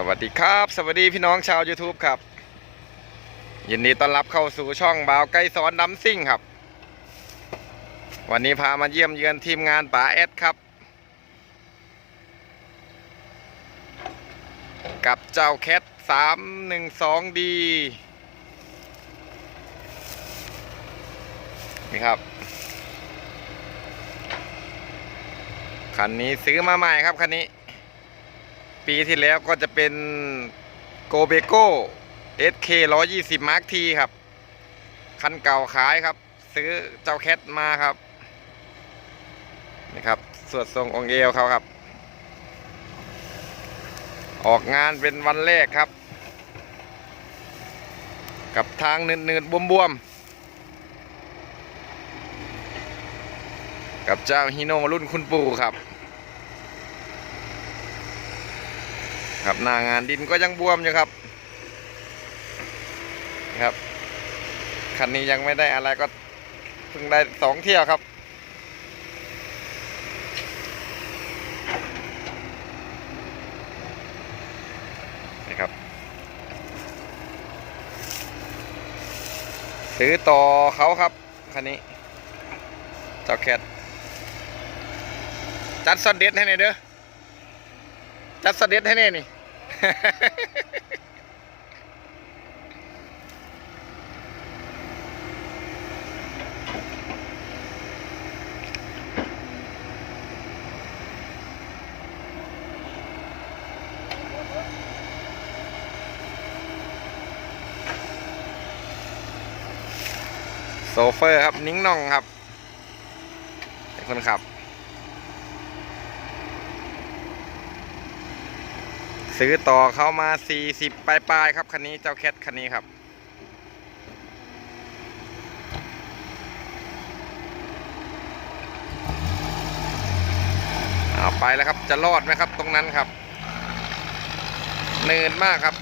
สวัสดีครับ สวัสดีพี่น้องชาว YouTube ครับ ยินดีต้อนรับเข้าสู่ช่องบาวไก่สอนดัมซิ่งครับ วันนี้พามาเยี่ยมเยือนทีมงานป๋าแอดครับ กับเจ้าแคท 312D นี่ครับ คันนี้ซื้อมาใหม่ครับคันนี้ ปีที่แล้วก็จะเป็นโกเบโก้ SK 120 Mark T ครับ คันเก่าขายครับ ซื้อเจ้าแคทมาครับนี่ครับสวดทรงองเอวเขาครับ ออกงานเป็นวันแรกครับ กับทางเนืดๆบวมๆ กับเจ้าฮิโนรุ่นคุณปู่ครับ ครับหน้างานดินก็ยังบวมอยู่ครับครับคันนี้ยังไม่ได้อะไรก็เพิ่งได้สองเที่ยวครับ นี่ครับ ซื้อต่อเขาครับ คันนี้เจ้าแคทจัดสเด็ดให้หน่อยเด้อจัดสเด็ดให้แน่นี่ โซเฟอร์ครับ นิ้งน่องครับเป็นคนขับ ซื้อต่อเข้ามา 40ปลายปลายครับ คันนี้เจ้าแคทคันนี้ครับ เอาไปแล้วครับ จะรอดไหมครับตรงนั้นครับ เนินมากครับ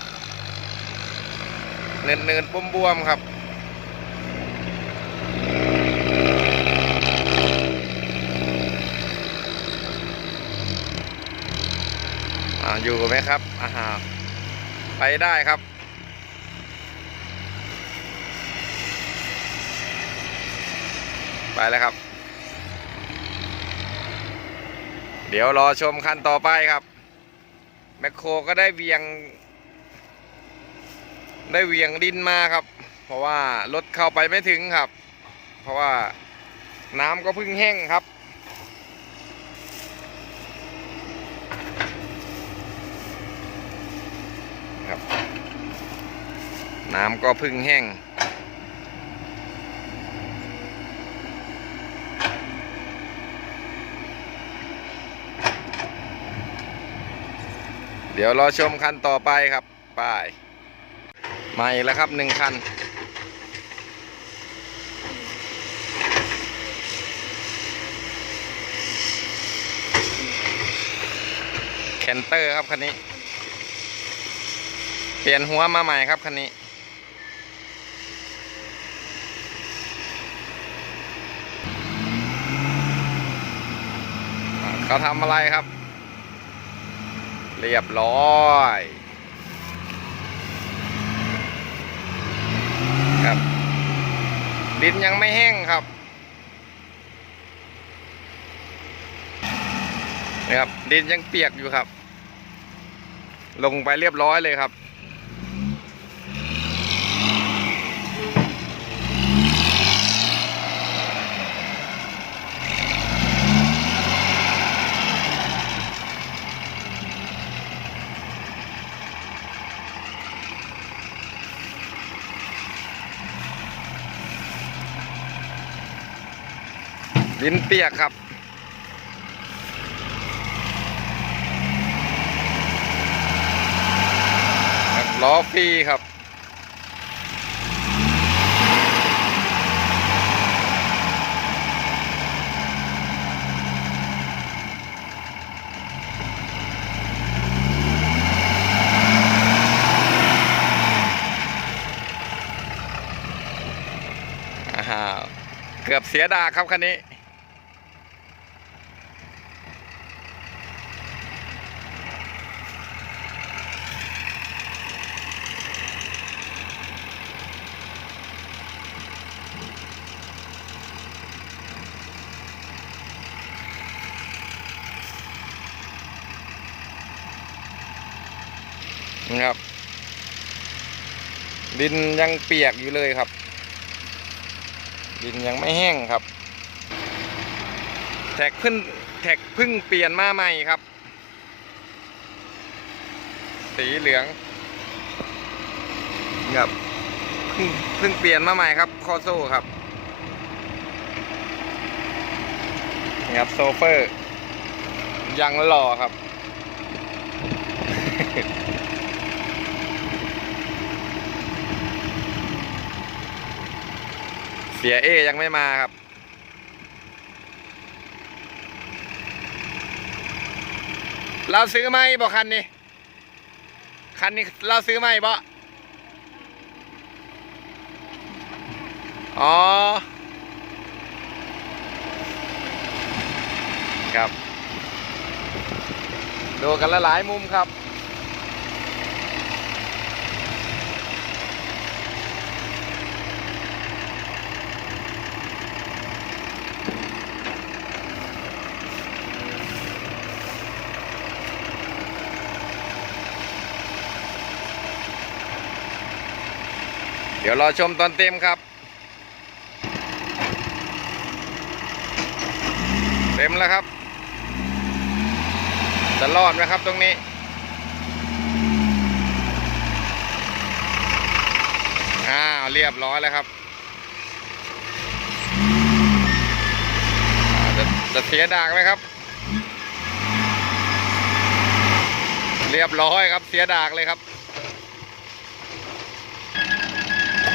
เนินเนินบวมบวมๆครับ อยู่ไหมครับอาฮะไปได้ครับ ไปแล้วครับ เดี๋ยวรอชมคันต่อไปครับ แมคโครก็ได้เวียง ได้เวียงดินมาครับ เพราะว่ารถเข้าไปไม่ถึงครับ เพราะว่าน้ำก็เพิ่งแห้งครับ น้ำก็พึ่งแห้ง เดี๋ยวรอชมคันต่อไปครับป้ายมาอีกแล้วครับหนึ่งคัน แคนเตอร์ครับคันนี้ เปลี่ยนหัวมาใหม่ครับคันนี้ เขาทำอะไรครับ เรียบร้อยครับ ดินยังไม่แห้งครับนี่ครับดินยังเปียกอยู่ครับ ลงไปเรียบร้อยเลยครับ ดินเปียกครับ ล้อฟรีครับอ้าวเกือบเสียดาครับคันนี้ นะครับ ดินยังเปียกอยู่เลยครับ ดินยังไม่แห้งครับ แท็กเพิ่งแท็กเพิ่งเปลี่ยนมาใหม่ครับ สีเหลืองครับเพิ่งเพิ่งเปลี่ยนมาใหม่ครับคอโซ่ครับนะครับโซเฟอร์ยังหล่อครับ สียเอยังไม่มาครับ เราซื้อไหมบอกคันนี้ คันนี้เราซื้อไหมบ่อ๋อ ครับ ดูกันละหลายมุมครับ เดี๋ยวรอชมตอนเต็มครับ เต็มแล้วครับ จะรอดไหมครับตรงนี้อ้าวเรียบร้อยแล้วครับจะจะเสียดากไหมครับ เรียบร้อยครับเสียดากเลยครับ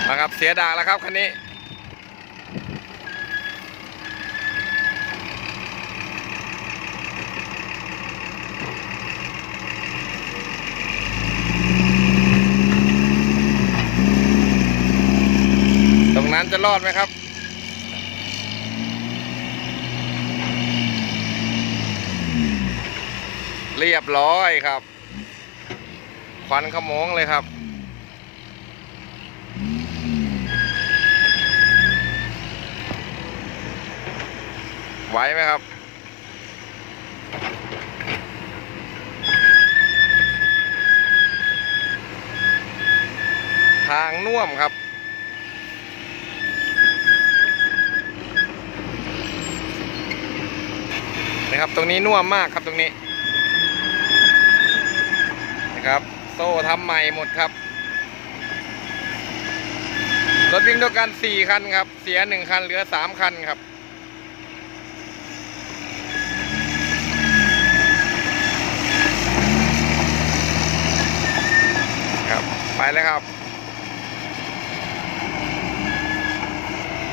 นะครับเสียดากแล้วครับคันนี้ ตรงนั้นจะรอดไหมครับเรียบร้อยครับ ควันขโมงเลยครับ ไหวไหมครับทางน่วมครับ นะครับ ตรงนี้น่วมมากครับตรงนี้ นะครับ โซ่ทำใหม่หมดครับ รถวิ่งด้วยกันสี่คันครับ เสียหนึ่งคัน เหลือสามคันครับ ไปเลยครับ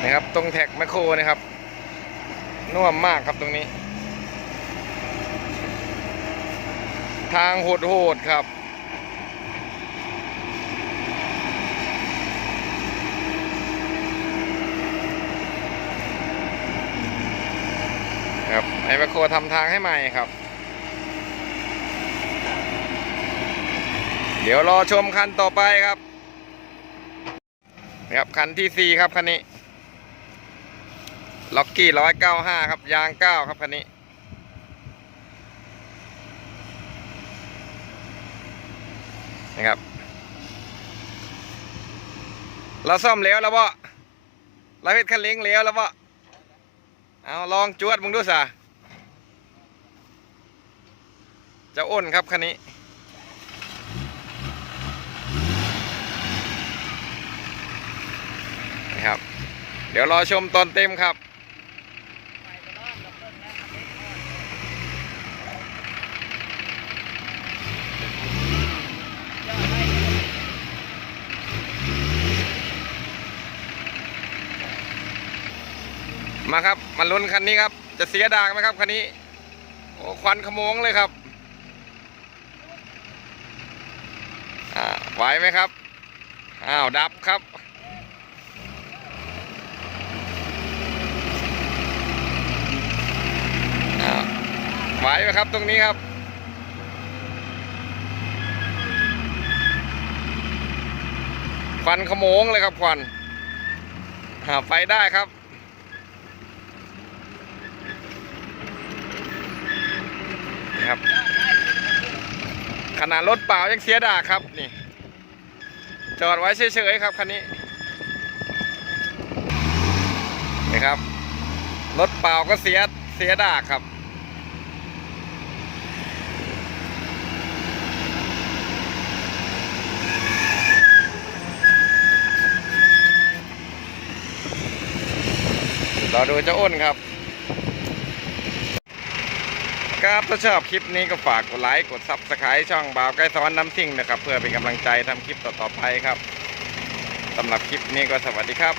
นี่ครับ ตรงแท็กแมคโครนะครับน่วมมากครับตรงนี้ ทางโหดๆครับ ครับไอ้แมคโครทำทางให้ใหม่ครับ เดี๋ยวรอชมคันต่อไปครับนี่ครับคันที่สี่ครับคันนี้ล็อกกี้ร้อยเก้าห้าครับ ยางเก้าครับคันนี้ นะครับ เราซ่อมแล้วแล้วบ่เราเฮ็ดคันเล้งแล้วแล้วบ่เอาลองจวดมึงดูสะจะอ้นครับคันนี้ นะ ครับ เดี๋ยวรอชมตอนเต็มครับมาครับมาลุ้นคันนี้ครับ จะเสียดากไหมครับคันนี้ โอ้ควันขโมงเลยครับอ่าไหวไหมครับ อ้าว ดับครับ อ้าว ไหวไหมครับตรงนี้ครับควันขโมงเลยครับควันหาไฟได้ครับนะครับ ขนาดรถเปล่ายังเสียดาครับนี่ จอดไว้เฉยๆครับคันนี้นี่ครับรถเปล่าก็เสียเสียดาครับ รอดูเจ้าอ้นครับครับถ้าชอบคลิปนี้ก็ฝากกดไลค์กดซับสไครต์ช่องบ่าวใกล้ซ้อนน้ำซิ่งนะครับ เพื่อเป็นกำลังใจทำคลิปต่อๆไปครับสำหรับคลิปนี้ก็สวัสดีครับ